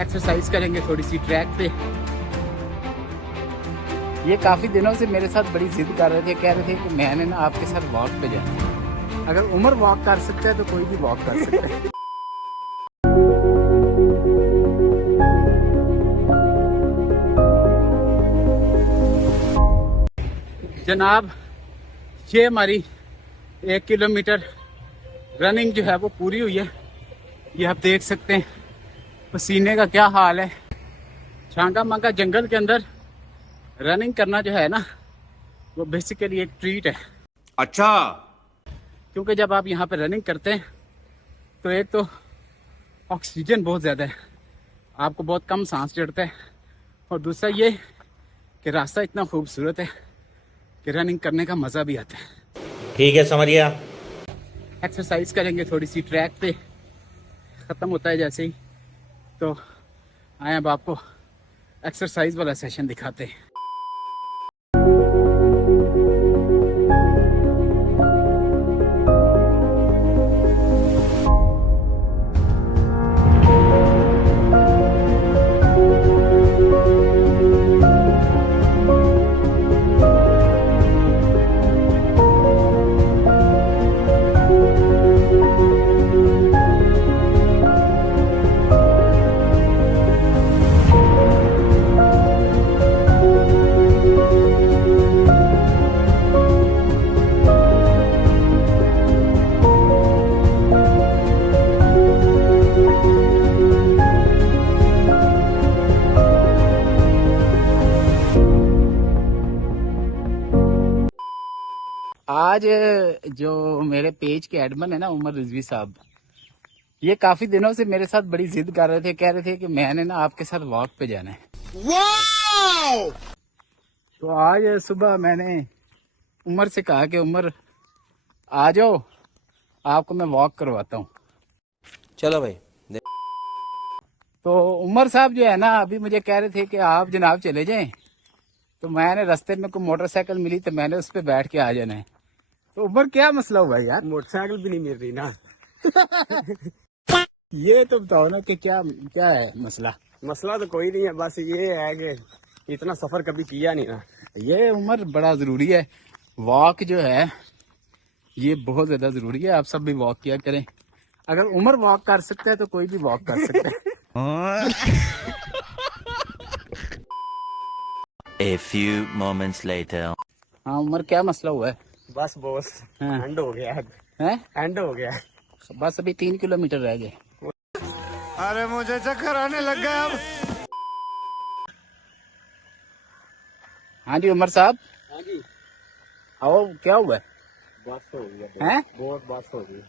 Exercise करेंगे थोड़ी C track पे। ये काफ़ी दिनों से मेरे साथ बड़ी जिद कर रहे थे, कह रहे थे कि मैंने ना आपके साथ वॉक पे जाना है। अगर उमर वॉक कर सकता है तो कोई भी वॉक कर सकता है। जनाब, ये हमारी 1 किलोमीटर रनिंग जो है वो पूरी हुई है। ये आप देख सकते हैं पसीने का क्या हाल है। छांगा मांगा जंगल के अंदर रनिंग करना जो है ना वो बेसिकली एक ट्रीट है। अच्छा, क्योंकि जब आप यहाँ पे रनिंग करते हैं तो एक तो ऑक्सीजन बहुत ज़्यादा है, आपको बहुत कम सांस चढ़ता है, और दूसरा ये कि रास्ता इतना खूबसूरत है कि रनिंग करने का मज़ा भी आता है। ठीक है, समझ गया। एक्सरसाइज करेंगे थोड़ी सी ट्रैक पे, ख़त्म होता है जैसे ही तो आए अब आपको एक्सरसाइज वाला सेशन दिखाते हैं। आज जो मेरे पेज के एडमिन है ना उमर रिजवी साहब, ये काफी दिनों से मेरे साथ बड़ी जिद कर रहे थे, कह रहे थे कि मैंने ना आपके साथ वॉक पे जाना है। वाओ! तो आज सुबह मैंने उमर से कहा कि उमर आ जाओ, आपको मैं वॉक करवाता हूँ। चलो भाई। तो उमर साहब जो है ना अभी मुझे कह रहे थे कि आप जनाब चले जाएं, तो मैंने रास्ते में कोई मोटरसाइकिल मिली तो मैंने उस पर बैठ के आ जाना है। तो उमर क्या मसला हुआ यार? मोटरसाइकिल भी नहीं मिल रही ना। ये तो बताओ ना कि क्या क्या है मसला? मसला तो कोई नहीं है, बस ये है कि इतना सफर कभी किया नहीं ना। ये उम्र बड़ा जरूरी है, वॉक जो है ये बहुत ज्यादा जरूरी है। आप सब भी वॉक किया करें। अगर उम्र वॉक कर सकता है तो कोई भी वॉक कर सकता है। A few moments later. हाँ उम्र, क्या मसला हुआ है? बस बॉस, हाँ। एंड हो गया, हैं? एंड हो गया। बस अभी 3 किलोमीटर रह गए। अरे मुझे चक्कर आने लग गया अब। हाँ जी उमर साहब, हाँ जी, आओ, क्या हुआ है? बस हो गया, हैं? बहुत बस हो गई।